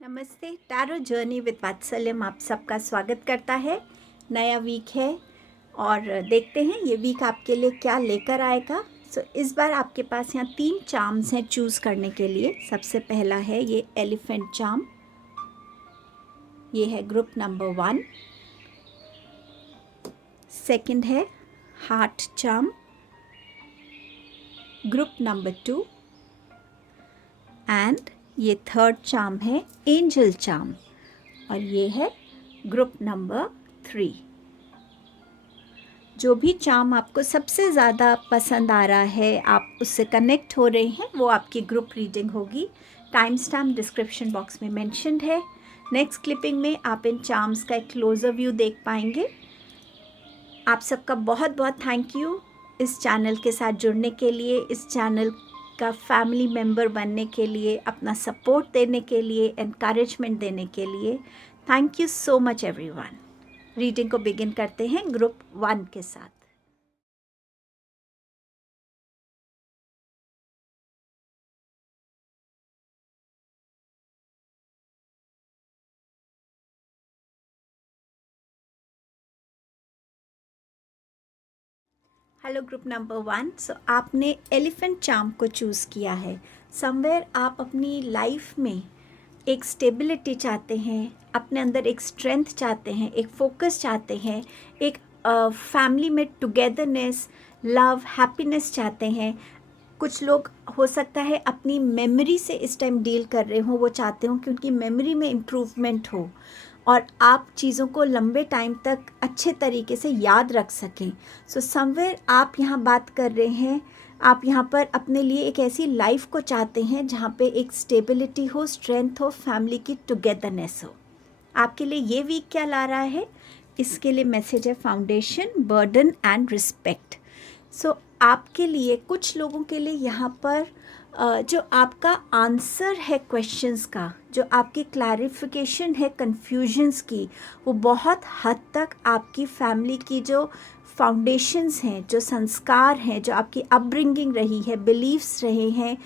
नमस्ते। Tarot journey with वात्सल्यम आप सबका स्वागत करता है। नया वीक है और देखते हैं ये वीक आपके लिए क्या लेकर आएगा। इस बार आपके पास यहाँ 3 चार्म्स हैं चूज़ करने के लिए। सबसे पहला है ये एलिफेंट चार्म, ये है ग्रुप नंबर 1। सेकंड है heart charm, group number 2। And ये थर्ड चार्म है एंजल चार्म और ये है ग्रुप नंबर 3। जो भी चार्म आपको सबसे ज़्यादा पसंद आ रहा है, आप उससे कनेक्ट हो रहे हैं, वो आपकी ग्रुप रीडिंग होगी। टाइम स्टैम्प डिस्क्रिप्शन बॉक्स में मेंशन्ड है। नेक्स्ट क्लिपिंग में आप इन चार्म्स का एक क्लोजर व्यू देख पाएंगे। आप सबका बहुत बहुत थैंक यू इस चैनल के साथ जुड़ने के लिए, इस चैनल का फैमिली मेम्बर बनने के लिए, अपना सपोर्ट देने के लिए, एनकरेजमेंट देने के लिए। Thank you so much everyone. Reading को बिगिन करते हैं ग्रुप 1 के साथ। Hello group number 1। आपने एलिफेंट चार्म को चूज़ किया है। समवेयर आप अपनी लाइफ में एक स्टेबिलिटी चाहते हैं, अपने अंदर एक स्ट्रेंथ चाहते हैं, एक फोकस चाहते हैं, एक फैमिली में टुगेदरनेस, लव, हैप्पीनेस चाहते हैं। कुछ लोग हो सकता है अपनी मेमोरी से इस टाइम डील कर रहे हों, वो चाहते हों कि उनकी मेमोरी में इम्प्रूवमेंट हो और आप चीज़ों को लंबे टाइम तक अच्छे तरीके से याद रख सकें। समवेयर आप यहाँ बात कर रहे हैं, आप यहाँ पर अपने लिए एक ऐसी लाइफ को चाहते हैं जहाँ पे एक स्टेबिलिटी हो, स्ट्रेंथ हो, फैमिली की टुगेदरनेस हो। आपके लिए ये वीक क्या ला रहा है? इसके लिए मैसेज है फाउंडेशन, बर्डन एंड रिस्पेक्ट। आपके लिए, कुछ लोगों के लिए यहाँ पर जो आपका आंसर है क्वेश्चंस का, जो आपकी क्लैरिफिकेशन है कन्फ्यूजन्स की, वो बहुत हद तक आपकी फैमिली की जो फाउंडेशंस हैं, जो संस्कार हैं, जो आपकी अपब्रिंगिंग रही है, बिलीव्स रहे हैं,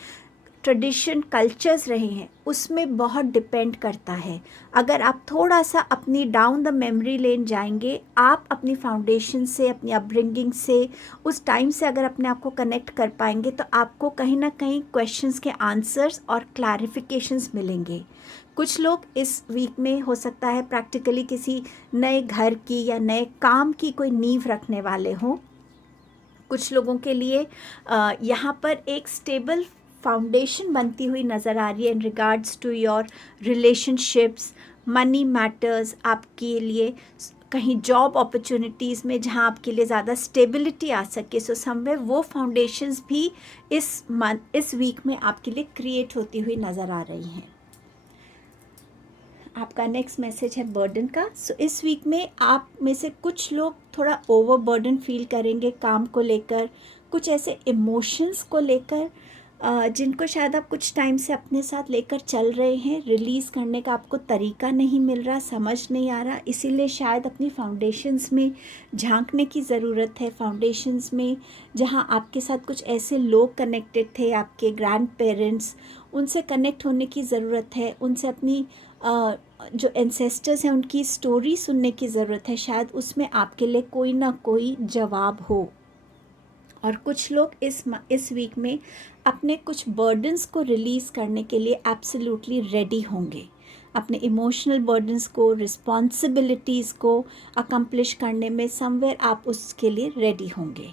ट्रेडिशन, कल्चर्स रहे हैं, उसमें बहुत डिपेंड करता है। अगर आप थोड़ा सा अपनी डाउन द मेमोरी लेन जाएंगे, आप अपनी फाउंडेशन से, अपनी अपब्रिंगिंग से, उस टाइम से अगर अपने आप को कनेक्ट कर पाएंगे तो आपको कहीं ना कहीं क्वेश्चंस के आंसर्स और क्लैरिफिकेशंस मिलेंगे। कुछ लोग इस वीक में हो सकता है प्रैक्टिकली किसी नए घर की या नए काम की कोई नींव रखने वाले हों। कुछ लोगों के लिए यहाँ पर एक स्टेबल फाउंडेशन बनती हुई नज़र आ रही है in regards to your relationships, money matters, आपके लिए कहीं जॉब अपॉर्चुनिटीज़ में जहाँ आपके लिए ज़्यादा स्टेबिलिटी आ सके। समवेयर वो फाउंडेशंस भी इस वीक में आपके लिए क्रिएट होती हुई नज़र आ रही हैं। आपका नेक्स्ट मैसेज है बर्डन का। इस वीक में आप में से कुछ लोग थोड़ा ओवर बर्डन फील करेंगे काम को लेकर, कुछ ऐसे इमोशंस को लेकर जिनको शायद आप कुछ टाइम से अपने साथ लेकर चल रहे हैं, रिलीज़ करने का आपको तरीका नहीं मिल रहा, समझ नहीं आ रहा, इसीलिए शायद अपनी फाउंडेशंस में झांकने की ज़रूरत है। फाउंडेशंस में जहां आपके साथ कुछ ऐसे लोग कनेक्टेड थे, आपके ग्रैंड पेरेंट्स, उनसे कनेक्ट होने की ज़रूरत है। उनसे अपनी जो एंसेस्टर्स हैं उनकी स्टोरी सुनने की ज़रूरत है। शायद उसमें आपके लिए कोई ना कोई जवाब हो। और कुछ लोग इस वीक में अपने कुछ बर्डन्स को रिलीज़ करने के लिए एब्सोल्युटली रेडी होंगे। अपने इमोशनल बर्डन्स को, रिस्पॉन्सिबिलिटीज़ को अकम्प्लिश करने में समवेयर आप उसके लिए रेडी होंगे।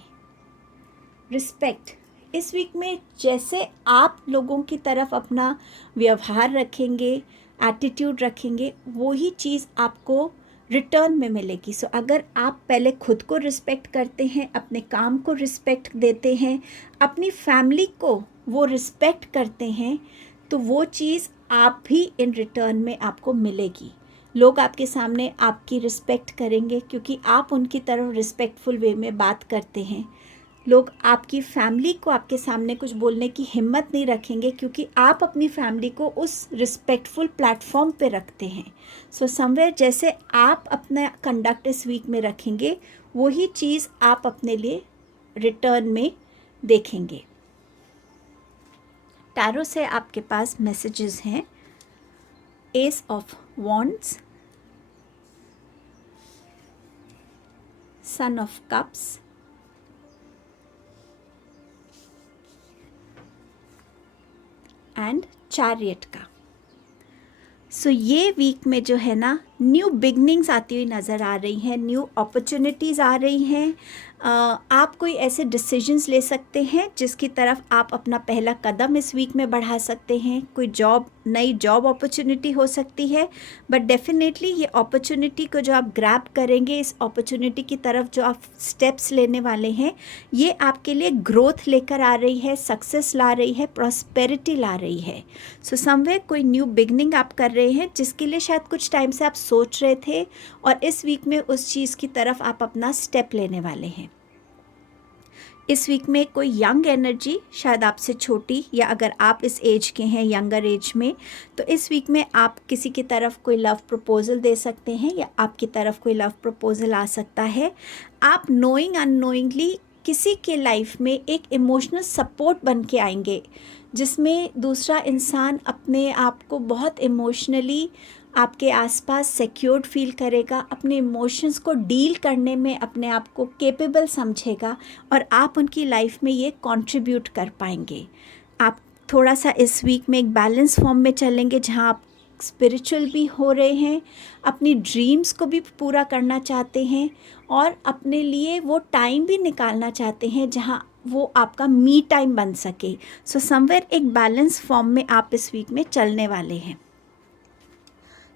रिस्पेक्ट, इस वीक में जैसे आप लोगों की तरफ अपना व्यवहार रखेंगे, एटीट्यूड रखेंगे, वही चीज़ आपको रिटर्न में मिलेगी। अगर आप पहले खुद को रिस्पेक्ट करते हैं, अपने काम को रिस्पेक्ट देते हैं, अपनी फैमिली को वो रिस्पेक्ट करते हैं, तो वो चीज़ आप भी इन रिटर्न में आपको मिलेगी। लोग आपके सामने आपकी रिस्पेक्ट करेंगे क्योंकि आप उनकी तरफ रिस्पेक्टफुल वे में बात करते हैं। लोग आपकी फैमिली को आपके सामने कुछ बोलने की हिम्मत नहीं रखेंगे क्योंकि आप अपनी फैमिली को उस रिस्पेक्टफुल प्लेटफॉर्म पे रखते हैं। समवेयर जैसे आप अपना कंडक्ट इस वीक में रखेंगे, वही चीज़ आप अपने लिए रिटर्न में देखेंगे। टैरो से आपके पास मैसेजेस हैं। Ace of Wands, Son of Cups, and chariot का। सो ये वीक में जो है ना, न्यू बिगनिंग्स आती हुई नज़र आ रही हैं, न्यू अपॉर्चुनिटीज़ आ रही हैं। आप कोई ऐसे डिसीजंस ले सकते हैं जिसकी तरफ आप अपना पहला कदम इस वीक में बढ़ा सकते हैं। कोई नई जॉब अपॉर्चुनिटी हो सकती है, बट डेफिनेटली ये अपॉर्चुनिटी को जो आप ग्रैब करेंगे, इस अपॉर्चुनिटी की तरफ जो आप स्टेप्स लेने वाले हैं, ये आपके लिए ग्रोथ लेकर आ रही है, सक्सेस ला रही है, प्रॉस्पेरिटी ला रही है। सो समवेयर कोई न्यू बिगनिंग आप कर रहे हैं जिसके लिए शायद कुछ टाइम से आप सोच रहे थे, और इस वीक में उस चीज़ की तरफ आप अपना स्टेप लेने वाले हैं। इस वीक में कोई यंग एनर्जी, शायद आपसे छोटी, या अगर आप इस एज के हैं, यंगर एज में, तो इस वीक में आप किसी की तरफ कोई लव प्रपोजल दे सकते हैं, या आपकी तरफ कोई लव प्रपोजल आ सकता है। आप नोइंग अननोइंगली किसी के लाइफ में एक इमोशनल सपोर्ट बन के आएंगे, जिसमें दूसरा इंसान अपने आप को बहुत इमोशनली आपके आसपास सिक्योर्ड फील करेगा, अपने इमोशंस को डील करने में अपने आप को कैपेबल समझेगा, और आप उनकी लाइफ में ये कंट्रीब्यूट कर पाएंगे। आप थोड़ा सा इस वीक में एक बैलेंस फॉर्म में चलेंगे, जहाँ आप स्पिरिचुअल भी हो रहे हैं, अपनी ड्रीम्स को भी पूरा करना चाहते हैं, और अपने लिए वो टाइम भी निकालना चाहते हैं जहाँ वो आपका मी टाइम बन सके। सो समवेयर एक बैलेंस फॉर्म में आप इस वीक में चलने वाले हैं।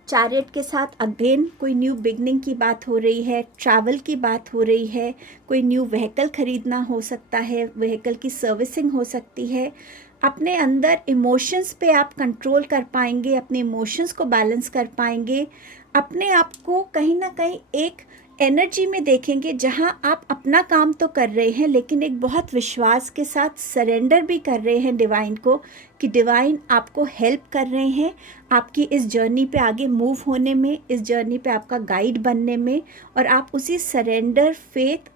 चैरियट के साथ अगेन कोई न्यू बिगनिंग की बात हो रही है, ट्रैवल की बात हो रही है, कोई न्यू व्हीकल ख़रीदना हो सकता है, व्हीकल की सर्विसिंग हो सकती है। अपने अंदर इमोशंस पे आप कंट्रोल कर पाएंगे, अपने इमोशंस को बैलेंस कर पाएंगे, अपने आप को कहीं ना कहीं एक एनर्जी में देखेंगे जहां आप अपना काम तो कर रहे हैं, लेकिन एक बहुत विश्वास के साथ सरेंडर भी कर रहे हैं डिवाइन को, कि डिवाइन आपको हेल्प कर रहे हैं आपकी इस जर्नी पे आगे मूव होने में, इस जर्नी पे आपका गाइड बनने में, और आप उसी सरेंडर, फेथ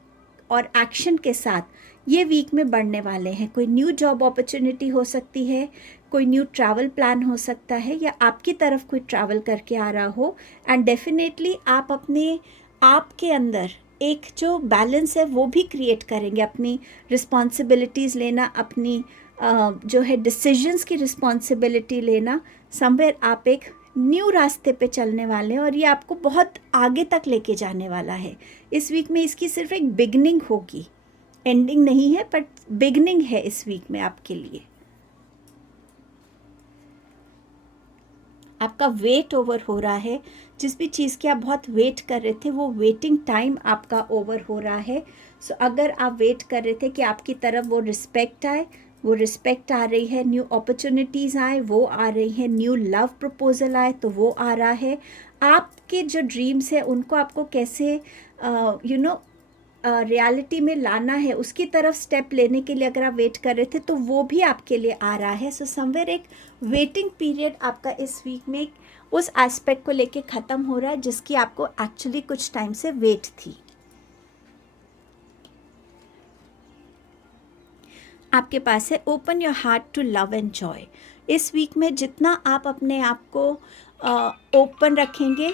और एक्शन के साथ ये वीक में बढ़ने वाले हैं। कोई न्यू जॉब अपॉर्चुनिटी हो सकती है, कोई न्यू ट्रैवल प्लान हो सकता है, या आपकी तरफ कोई ट्रैवल करके आ रहा हो। एंड डेफिनेटली आप अपने आपके अंदर एक जो बैलेंस है वो भी क्रिएट करेंगे। अपनी रिस्पॉन्सिबिलिटीज़ लेना, अपनी जो है डिसीजंस की रिस्पॉन्सिबिलिटी लेना, समवेयर आप एक न्यू रास्ते पे चलने वाले हैं, और ये आपको बहुत आगे तक लेके जाने वाला है। इस वीक में इसकी सिर्फ एक बिगनिंग होगी, एंडिंग नहीं है, बट बिगनिंग है इस वीक में आपके लिए। आपका वेट ओवर हो रहा है, जिस भी चीज़ की आप बहुत वेट कर रहे थे, वो वेटिंग टाइम आपका ओवर हो रहा है। सो अगर आप वेट कर रहे थे कि आपकी तरफ वो रिस्पेक्ट आए, वो रिस्पेक्ट आ रही है, न्यू अपॉर्चुनिटीज़ आए वो आ रही है, न्यू लव प्रपोजल आए तो वो आ रहा है। आपके जो ड्रीम्स है उनको आपको कैसे रियलिटी में लाना है, उसकी तरफ स्टेप लेने के लिए अगर आप वेट कर रहे थे तो वो भी आपके लिए आ रहा है। सो समवेयर एक वेटिंग पीरियड आपका इस वीक में उस एस्पेक्ट को लेके ख़त्म हो रहा है जिसकी आपको एक्चुअली कुछ टाइम से वेट थी। आपके पास है open your heart to love and joy. इस वीक में जितना आप अपने आप को ओपन रखेंगे,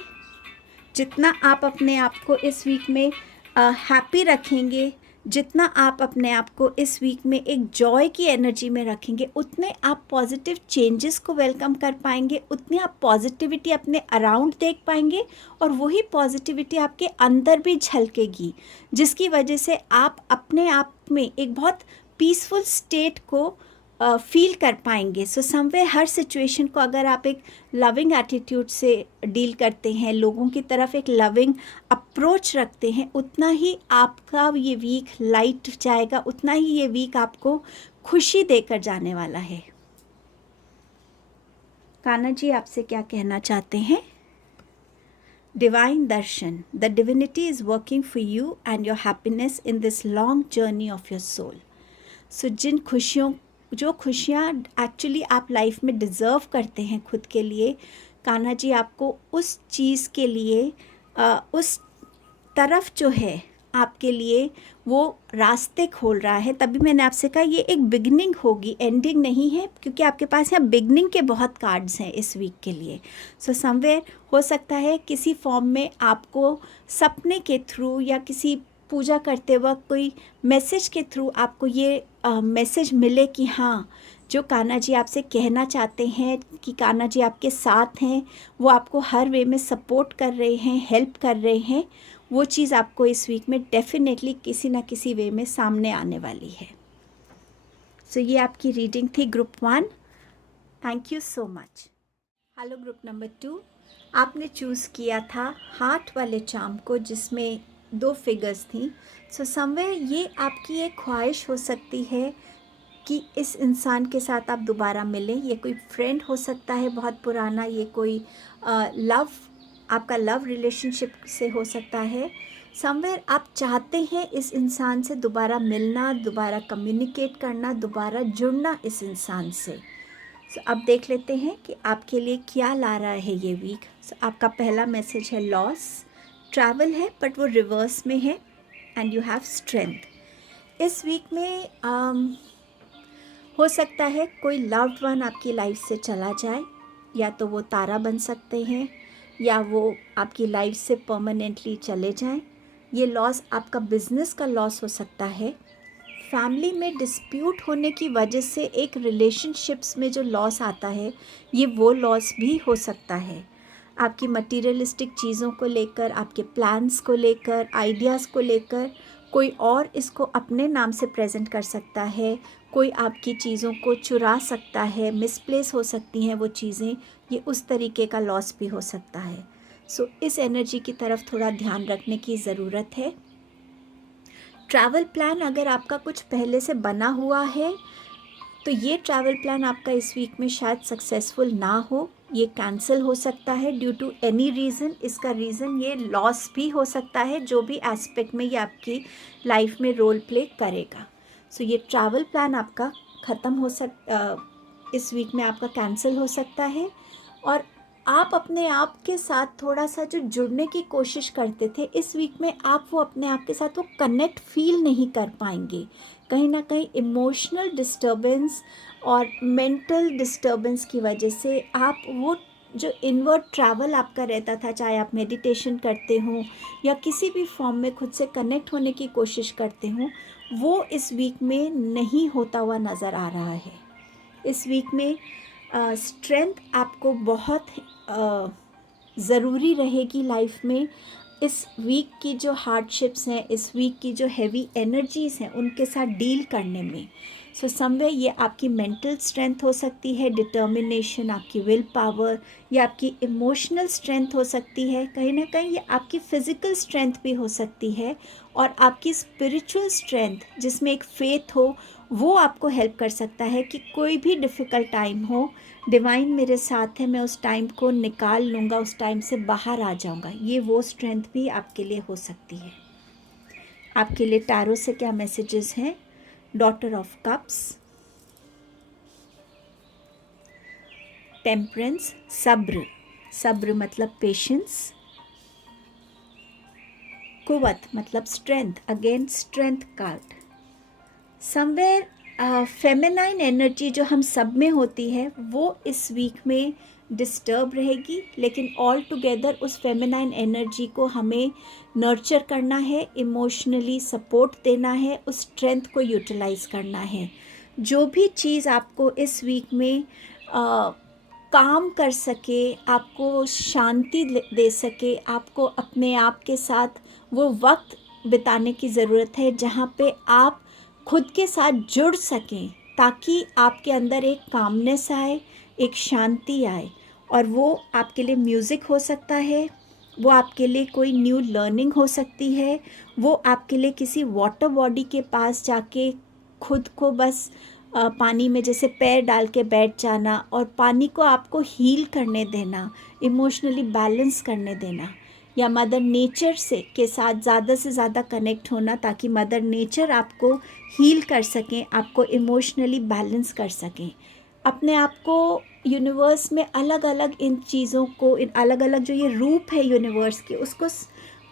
जितना आप अपने आप को इस वीक में हैप्पी रखेंगे, जितना आप अपने आप को इस वीक में एक जॉय की एनर्जी में रखेंगे, उतने आप पॉजिटिव चेंजेस को वेलकम कर पाएंगे, उतनी आप पॉजिटिविटी अपने अराउंड देख पाएंगे, और वही पॉजिटिविटी आपके अंदर भी झलकेगी, जिसकी वजह से आप अपने आप में एक बहुत पीसफुल स्टेट को फील कर पाएंगे। सो समवेयर हर सिचुएशन को अगर आप एक लविंग एटीट्यूड से डील करते हैं, लोगों की तरफ एक लविंग अप्रोच रखते हैं, उतना ही आपका ये वीक लाइट जाएगा, उतना ही ये वीक आपको खुशी देकर जाने वाला है। कान्हा जी आपसे क्या कहना चाहते हैं? Divine darshan, the divinity is working for you and your happiness in this long journey of your soul. So जो खुशियाँ एक्चुअली आप लाइफ में डिज़र्व करते हैं खुद के लिए, कान्हा जी आपको उस चीज़ के लिए उस तरफ जो है आपके लिए वो रास्ते खोल रहा है। तभी मैंने आपसे कहा ये एक बिगनिंग होगी, एंडिंग नहीं है, क्योंकि आपके पास यहाँ बिगनिंग के बहुत कार्ड्स हैं इस वीक के लिए। सो समवेयर हो सकता है किसी फॉर्म में आपको सपने के थ्रू या किसी पूजा करते वक्त कोई मैसेज के थ्रू आपको ये मैसेज मिले कि हाँ, जो कान्हा जी आपसे कहना चाहते हैं कि कान्हा जी आपके साथ हैं, वो आपको हर वे में सपोर्ट कर रहे हैं, हेल्प कर रहे हैं, वो चीज़ आपको इस वीक में डेफिनेटली किसी ना किसी वे में सामने आने वाली है। सो ये आपकी रीडिंग थी group 1। Thank you so much. Hello group number 2, आपने चूज़ किया था हार्ट वाले चार्म को जिसमें 2 फिगर्स थी। सो समवेयर ये आपकी एक ख्वाहिश हो सकती है कि इस इंसान के साथ आप दोबारा मिलें। ये कोई फ्रेंड हो सकता है बहुत पुराना, ये कोई आपका लव रिलेशनशिप से हो सकता है। समवेयर आप चाहते हैं इस इंसान से दोबारा मिलना, दोबारा कम्युनिकेट करना, दोबारा जुड़ना इस इंसान से। सो अब देख लेते हैं कि आपके लिए क्या ला रहा है ये वीक। आपका पहला मैसेज है लॉस, ट्रैवल है बट वो रिवर्स में है, एंड यू हैव स्ट्रेंथ। इस वीक में हो सकता है कोई लव्ड वन आपकी लाइफ से चला जाए, या तो वो तारा बन सकते हैं या वो आपकी लाइफ से परमानेंटली चले जाएं। ये लॉस आपका बिजनेस का लॉस हो सकता है, फैमिली में डिस्प्यूट होने की वजह से एक रिलेशनशिप्स में जो लॉस आता है ये वो लॉस भी हो सकता है। आपकी मटीरियलिस्टिक चीज़ों को लेकर, आपके प्लान्स को लेकर, आइडियाज़ को लेकर कोई और इसको अपने नाम से प्रेजेंट कर सकता है, कोई आपकी चीज़ों को चुरा सकता है, मिसप्लेस हो सकती हैं वो चीज़ें, ये उस तरीके का लॉस भी हो सकता है। सो इस एनर्जी की तरफ थोड़ा ध्यान रखने की ज़रूरत है। ट्रैवल प्लान अगर आपका कुछ पहले से बना हुआ है तो ये ट्रैवल प्लान आपका इस वीक में शायद सक्सेसफुल ना हो, ये कैंसिल हो सकता है ड्यू टू एनी रीज़न। इसका रीज़न ये लॉस भी हो सकता है, जो भी एस्पेक्ट में ये आपकी लाइफ में रोल प्ले करेगा। सो ये ट्रैवल प्लान आपका ख़त्म इस वीक में आपका कैंसिल हो सकता है। और आप अपने आप के साथ थोड़ा सा जो जुड़ने की कोशिश करते थे इस वीक में, आप वो अपने आप के साथ वो कनेक्ट फील नहीं कर पाएंगे। कहीं ना कहीं इमोशनल डिस्टर्बेंस और मेंटल डिस्टर्बेंस की वजह से आप वो जो इनवर्ड ट्रैवल आपका रहता था, चाहे आप मेडिटेशन करते हो या किसी भी फॉर्म में खुद से कनेक्ट होने की कोशिश करते हो, वो इस वीक में नहीं होता हुआ नज़र आ रहा है। इस वीक में स्ट्रेंथ आपको बहुत ज़रूरी रहेगी लाइफ में। इस वीक की जो हार्डशिप्स हैं, इस वीक की जो हैवी एनर्जीज़ हैं, उनके साथ डील करने में। सो समवे ये आपकी मेंटल स्ट्रेंथ हो सकती है, डिटर्मिनेशन, आपकी विल पावर, या आपकी इमोशनल स्ट्रेंथ हो सकती है, कहीं ना कहीं ये आपकी फ़िज़िकल स्ट्रेंथ भी हो सकती है, और आपकी स्पिरिचुअल स्ट्रेंथ जिसमें एक फेथ हो, वो आपको हेल्प कर सकता है कि कोई भी डिफ़िकल्ट टाइम हो, डिवाइन मेरे साथ है, मैं उस टाइम को निकाल लूँगा, उस टाइम से बाहर आ जाऊँगा। ये वो स्ट्रेंथ भी आपके लिए हो सकती है। आपके लिए टैरो से क्या मैसेजेस हैं? डॉटर ऑफ कप्स, टेम्परेंस, सब्र, सब्र मतलब पेशेंस, कुवत मतलब strength, again strength card. Somewhere feminine energy जो हम सब में होती है वो इस वीक में डिस्टर्ब रहेगी, लेकिन ऑल टुगेदर उस फेमिनाइन एनर्जी को हमें नर्चर करना है, इमोशनली सपोर्ट देना है, उस स्ट्रेंथ को यूटिलाइज करना है। जो भी चीज़ आपको इस वीक में काम कर सके, आपको शांति दे सके, आपको अपने आप के साथ वो वक्त बिताने की ज़रूरत है जहाँ पे आप खुद के साथ जुड़ सकें, ताकि आपके अंदर एक कामनेस आए, एक शांति आए। और वो आपके लिए म्यूज़िक हो सकता है, वो आपके लिए कोई न्यू लर्निंग हो सकती है, वो आपके लिए किसी वाटर बॉडी के पास जाके खुद को बस पानी में जैसे पैर डाल के बैठ जाना और पानी को आपको हील करने देना, इमोशनली बैलेंस करने देना, या मदर नेचर के साथ ज़्यादा से ज़्यादा कनेक्ट होना, ताकि मदर नेचर आपको हील कर सकें, आपको इमोशनली बैलेंस कर सकें। अपने आप को यूनिवर्स में अलग अलग इन चीज़ों को, इन अलग अलग जो ये रूप है यूनिवर्स के, उसको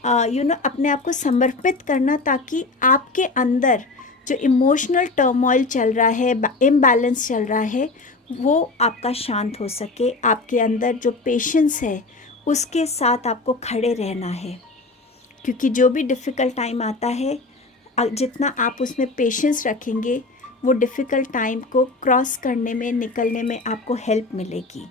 अपने आप को समर्पित करना, ताकि आपके अंदर जो इमोशनल टर्मोइल चल रहा है, इम्बैलेंस चल रहा है, वो आपका शांत हो सके। आपके अंदर जो पेशेंस है उसके साथ आपको खड़े रहना है, क्योंकि जो भी डिफ़िकल्ट टाइम आता है, जितना आप उसमें पेशेंस रखेंगे, वो डिफ़िकल्ट टाइम को क्रॉस करने में, निकलने में आपको हेल्प मिलेगी।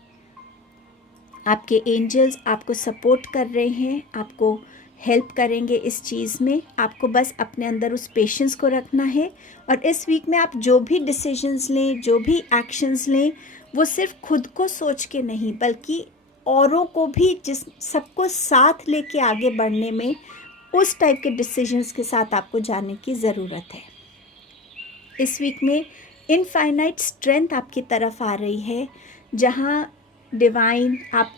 आपके एंजल्स आपको सपोर्ट कर रहे हैं, आपको हेल्प करेंगे इस चीज़ में। आपको बस अपने अंदर उस पेशेंस को रखना है, और इस वीक में आप जो भी डिसीजंस लें, जो भी एक्शंस लें, वो सिर्फ खुद को सोच के नहीं, बल्कि औरों को भी, सबको साथ लेके आगे बढ़ने में, उस टाइप के डिसीजंस के साथ आपको जाने की ज़रूरत है। इस वीक में इनफाइनाइट स्ट्रेंथ आपकी तरफ आ रही है, जहाँ डिवाइन, आप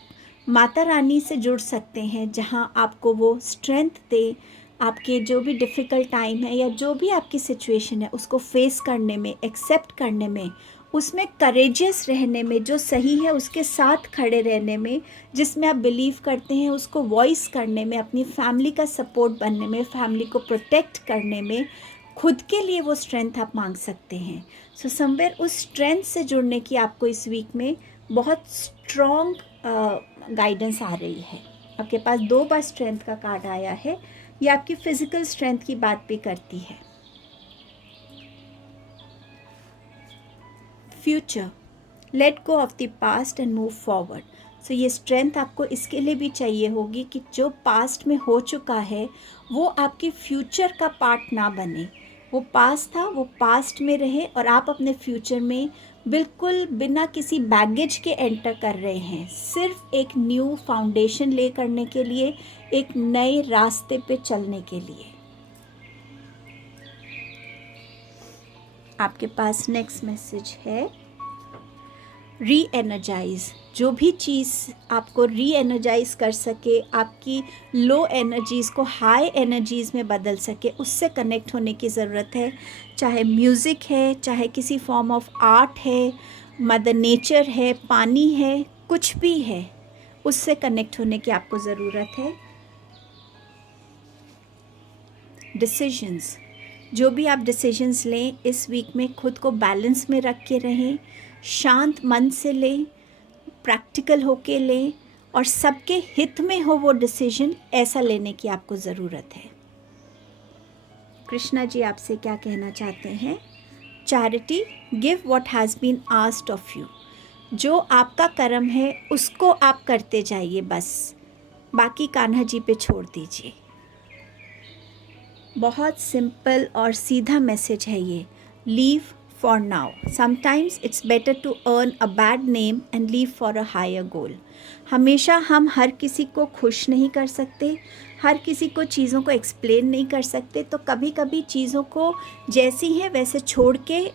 माता रानी से जुड़ सकते हैं, जहाँ आपको वो स्ट्रेंथ दे, आपके जो भी डिफ़िकल्ट टाइम है या जो भी आपकी सिचुएशन है उसको फेस करने में, एक्सेप्ट करने में, उसमें करेजियस रहने में, जो सही है उसके साथ खड़े रहने में, जिसमें आप बिलीव करते हैं उसको वॉइस करने में, अपनी फैमिली का सपोर्ट बनने में, फैमिली को प्रोटेक्ट करने में, खुद के लिए वो स्ट्रेंथ आप मांग सकते हैं। सो समवेयर उस स्ट्रेंथ से जुड़ने की आपको इस वीक में बहुत स्ट्रॉन्ग गाइडेंस आ रही है। आपके पास 2 बार स्ट्रेंथ का कार्ड आया है, ये आपकी फिजिकल स्ट्रेंथ की बात भी करती है। Future, let go of the past and move forward. So ये स्ट्रेंथ आपको इसके लिए भी चाहिए होगी कि जो पास्ट में हो चुका है वो आपकी फ्यूचर का पार्ट ना बने। वो पास्ट था, वो पास्ट में रहे, और आप अपने फ्यूचर में बिल्कुल बिना किसी बैगेज के एंटर कर रहे हैं, सिर्फ एक न्यू फाउंडेशन ले करने के लिए, एक नए रास्ते पे चलने के लिए। आपके पास नेक्स्ट मैसेज है री एनर्जाइज। जो भी चीज़ आपको री एनर्जाइज कर सके, आपकी लो एनर्जीज़ को हाई एनर्जीज़ में बदल सके, उससे कनेक्ट होने की ज़रूरत है। चाहे म्यूज़िक है, चाहे किसी फॉर्म ऑफ आर्ट है, मदर नेचर है, पानी है, कुछ भी है, उससे कनेक्ट होने की आपको ज़रूरत है। डिसीजंस, जो भी आप डिसीजंस लें इस वीक में, खुद को बैलेंस में रख के रहें, शांत मन से लें, प्रैक्टिकल होके लें, और सबके हित में हो वो डिसीजन, ऐसा लेने की आपको ज़रूरत है। कृष्णा जी आपसे क्या कहना चाहते हैं? Charity, give what has been asked of you. जो आपका कर्म है उसको आप करते जाइए, बस बाकी कान्हा जी पे छोड़ दीजिए। बहुत सिंपल और सीधा मैसेज है ये। Leave for now, sometimes it's better to earn a bad name and leave for a higher goal. हमेशा हम हर किसी को खुश नहीं कर सकते, हर किसी को चीज़ों को एक्सप्लेन नहीं कर सकते, तो कभी कभी चीज़ों को जैसी हैं वैसे छोड़ के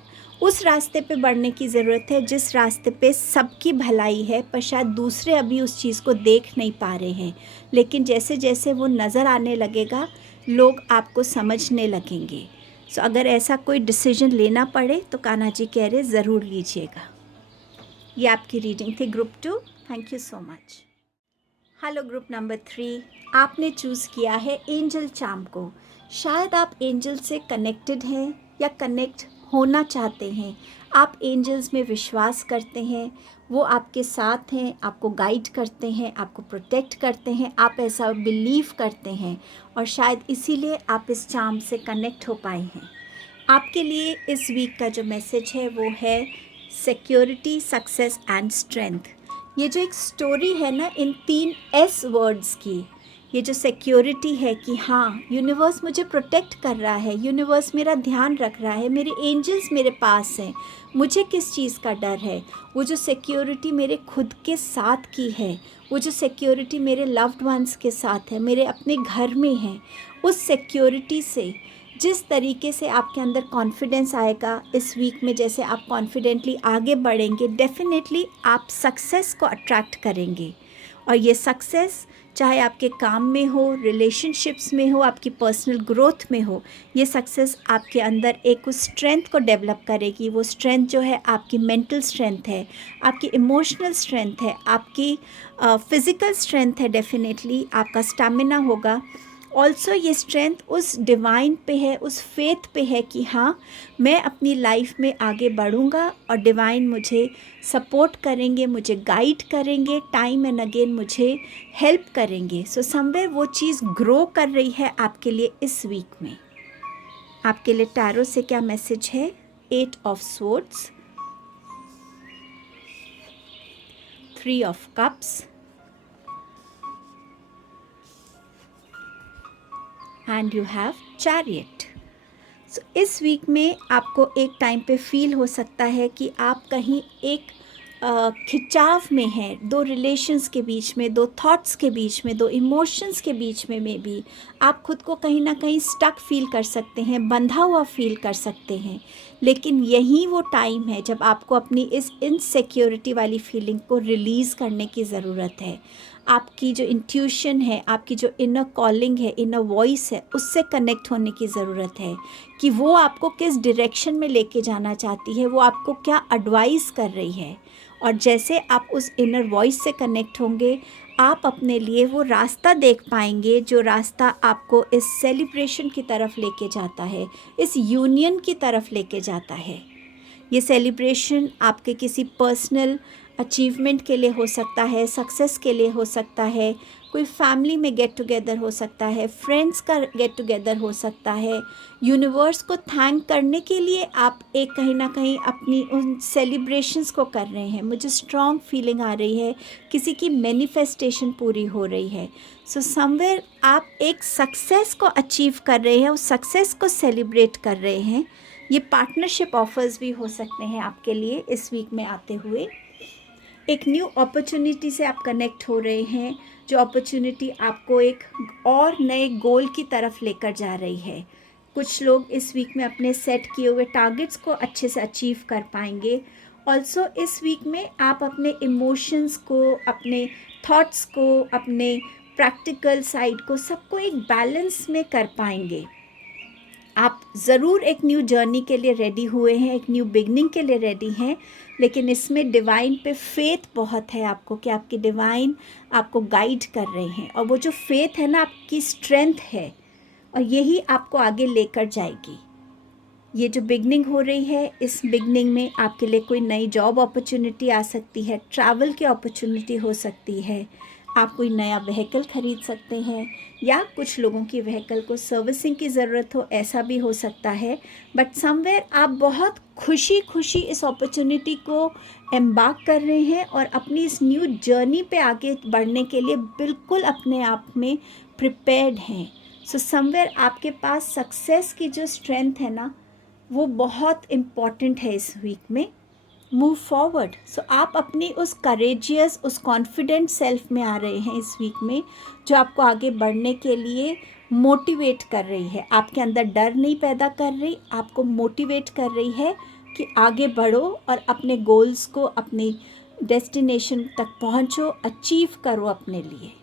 उस रास्ते पे बढ़ने की ज़रूरत है जिस रास्ते पे सबकी भलाई है, पर शायद दूसरे अभी उस चीज़ को देख नहीं पा रहे हैं, लेकिन जैसे जैसे वो नज़र आने लगेगा लोग आपको समझने लगेंगे। सो अगर ऐसा कोई डिसीजन लेना पड़े तो कान्हा जी कह रहे ज़रूर लीजिएगा। ये आपकी रीडिंग थी group 2। Thank you so much. Hello group number 3, आपने चूज़ किया है एंजल चार्म को। शायद आप एंजल से कनेक्टेड हैं या कनेक्ट होना चाहते हैं। आप एंजल्स में विश्वास करते हैं, वो आपके साथ हैं, आपको गाइड करते हैं, आपको प्रोटेक्ट करते हैं, आप ऐसा बिलीव करते हैं, और शायद इसीलिए आप इस चार्म से कनेक्ट हो पाए हैं। आपके लिए इस वीक का जो मैसेज है वो है सिक्योरिटी, सक्सेस एंड स्ट्रेंथ। ये जो एक स्टोरी है ना इन 3 एस वर्ड्स की, ये जो सिक्योरिटी है कि हाँ यूनिवर्स मुझे प्रोटेक्ट कर रहा है, यूनिवर्स मेरा ध्यान रख रहा है, मेरे एंजल्स मेरे पास हैं, मुझे किस चीज़ का डर है। वो जो सिक्योरिटी मेरे खुद के साथ की है, वो जो सिक्योरिटी मेरे लव्ड वंस के साथ है, मेरे अपने घर में है, उस सिक्योरिटी से जिस तरीके से आपके अंदर कॉन्फिडेंस आएगा इस वीक में, जैसे आप कॉन्फिडेंटली आगे बढ़ेंगे, डेफिनेटली आप सक्सेस को अट्रैक्ट करेंगे। और ये सक्सेस चाहे आपके काम में हो, रिलेशनशिप्स में हो, आपकी पर्सनल ग्रोथ में हो, ये सक्सेस आपके अंदर एक उस स्ट्रेंथ को डेवलप करेगी। वो स्ट्रेंथ जो है आपकी मेंटल स्ट्रेंथ है, आपकी इमोशनल स्ट्रेंथ है, आपकी फिज़िकल स्ट्रेंथ है, डेफिनेटली आपका स्टैमिना होगा, ऑल्सो ये स्ट्रेंथ उस डिवाइन पे है, उस फेथ पे है कि हाँ, मैं अपनी लाइफ में आगे बढ़ूँगा और डिवाइन मुझे सपोर्ट करेंगे, मुझे गाइड करेंगे, टाइम एंड अगेन मुझे हेल्प करेंगे. सो समवेयर वो चीज़ ग्रो कर रही है आपके लिए इस वीक में. आपके लिए टैरो से क्या मैसेज है? 8 of swords, 3 of cups and you have chariot. So इस वीक में आपको एक टाइम पे फील हो सकता है कि आप कहीं एक खिंचाव में हैं, दो रिलेशंस के बीच में, दो थॉट्स के बीच में, दो इमोशंस के बीच में भी आप खुद को कहीं ना कहीं स्टक फील कर सकते हैं, बंधा हुआ फील कर सकते हैं. लेकिन यही वो टाइम है जब आपको अपनी इस इनसिक्योरिटी वाली फीलिंग को रिलीज़ करने की ज़रूरत है. आपकी जो इंट्यूशन है, आपकी जो इनर कॉलिंग है, इनर वॉइस है, उससे कनेक्ट होने की ज़रूरत है कि वो आपको किस डायरेक्शन में लेके जाना चाहती है, वो आपको क्या एडवाइस कर रही है. और जैसे आप उस इनर वॉइस से कनेक्ट होंगे, आप अपने लिए वो रास्ता देख पाएंगे जो रास्ता आपको इस सेलिब्रेशन की तरफ लेके जाता है, इस यूनियन की तरफ लेके जाता है. ये सेलिब्रेशन आपके किसी पर्सनल अचीवमेंट के लिए हो सकता है, सक्सेस के लिए हो सकता है, कोई फैमिली में गेट टुगेदर हो सकता है, फ्रेंड्स का गेट टुगेदर हो सकता है. यूनिवर्स को थैंक करने के लिए आप एक कहीं ना कहीं अपनी उन सेलिब्रेशंस को कर रहे हैं. मुझे स्ट्रॉन्ग फीलिंग आ रही है, किसी की मैनिफेस्टेशन पूरी हो रही है. सो समवेयर आप एक सक्सेस को अचीव कर रहे हैं, उस सक्सेस को सेलिब्रेट कर रहे हैं. ये पार्टनरशिप ऑफर्स भी हो सकते हैं आपके लिए इस वीक में आते हुए. एक न्यू अपॉर्चुनिटी से आप कनेक्ट हो रहे हैं, जो अपॉर्चुनिटी आपको एक और नए गोल की तरफ लेकर जा रही है. कुछ लोग इस वीक में अपने सेट किए हुए टारगेट्स को अच्छे से अचीव कर पाएंगे. ऑल्सो इस वीक में आप अपने इमोशंस को, अपने थॉट्स को, अपने प्रैक्टिकल साइड को, सबको एक बैलेंस में कर पाएंगे. आप ज़रूर एक न्यू जर्नी के लिए रेडी हुए हैं, एक न्यू बिगनिंग के लिए रेडी हैं, लेकिन इसमें डिवाइन पे फेथ बहुत है आपको कि आपकी डिवाइन आपको गाइड कर रहे हैं. और वो जो फेथ है ना, आपकी स्ट्रेंथ है, और यही आपको आगे लेकर जाएगी. ये जो बिगनिंग हो रही है, इस बिगनिंग में आपके लिए कोई नई जॉब अपॉर्चुनिटी आ सकती है, ट्रैवल की अपॉर्चुनिटी हो सकती है, आप कोई नया व्हीकल खरीद सकते हैं, या कुछ लोगों की व्हीकल को सर्विसिंग की ज़रूरत हो, ऐसा भी हो सकता है. बट समवेयर आप बहुत खुशी खुशी इस अपॉर्चुनिटी को एम्बार्क कर रहे हैं और अपनी इस न्यू जर्नी पे आगे बढ़ने के लिए बिल्कुल अपने आप में प्रिपेयर्ड हैं. सो समवेयर आपके पास सक्सेस की जो स्ट्रेंथ है ना, वो बहुत इम्पॉर्टेंट है इस वीक में. Move forward. सो आप अपनी उस करेजियस, उस कॉन्फिडेंट सेल्फ में आ रहे हैं इस वीक में, जो आपको आगे बढ़ने के लिए मोटिवेट कर रही है. आपके अंदर डर नहीं पैदा कर रही, आपको मोटिवेट कर रही है कि आगे बढ़ो और अपने गोल्स को, अपनी डेस्टिनेशन तक पहुंचो, अचीव करो अपने लिए.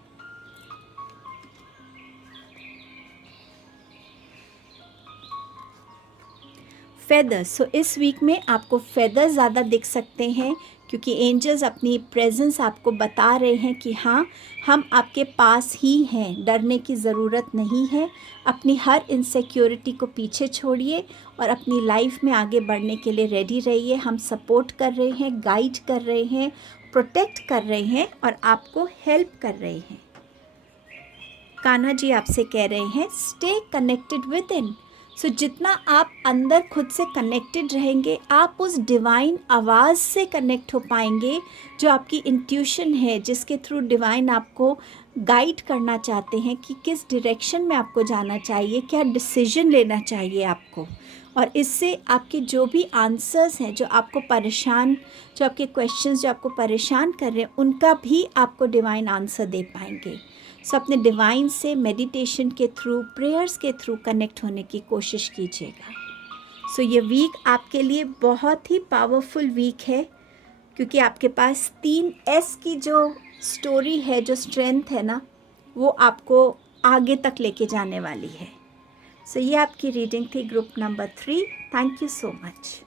फेदर्स. सो इस वीक में आपको फेदर्स ज़्यादा दिख सकते हैं, क्योंकि एंजल्स अपनी प्रेजेंस आपको बता रहे हैं कि हाँ, हम आपके पास ही हैं, डरने की ज़रूरत नहीं है. अपनी हर इनसिक्योरिटी को पीछे छोड़िए और अपनी लाइफ में आगे बढ़ने के लिए रेडी रहिए. हम सपोर्ट कर रहे हैं, गाइड कर रहे हैं, प्रोटेक्ट कर रहे हैं और आपको हेल्प कर रहे हैं. कान्हा जी आपसे कह रहे हैं, स्टे कनेक्टेड विद इन. सो जितना आप अंदर खुद से कनेक्टेड रहेंगे, आप उस डिवाइन आवाज़ से कनेक्ट हो पाएंगे, जो आपकी इंट्यूशन है, जिसके थ्रू डिवाइन आपको गाइड करना चाहते हैं कि किस डायरेक्शन में आपको जाना चाहिए, क्या डिसीजन लेना चाहिए आपको. और इससे आपके जो भी आंसर्स हैं, जो आपको परेशान, जो आपके क्वेश्चंस जो आपको परेशान कर रहे हैं, उनका भी आपको डिवाइन आंसर दे पाएंगे. सो अपने डिवाइन से मेडिटेशन के थ्रू, प्रेयर्स के थ्रू कनेक्ट होने की कोशिश कीजिएगा. सो ये वीक आपके लिए बहुत ही पावरफुल वीक है, क्योंकि आपके पास 3S की जो स्टोरी है, जो स्ट्रेंथ है ना, वो आपको आगे तक लेके जाने वाली है. सो ये आपकी रीडिंग थी group number 3. Thank you so much.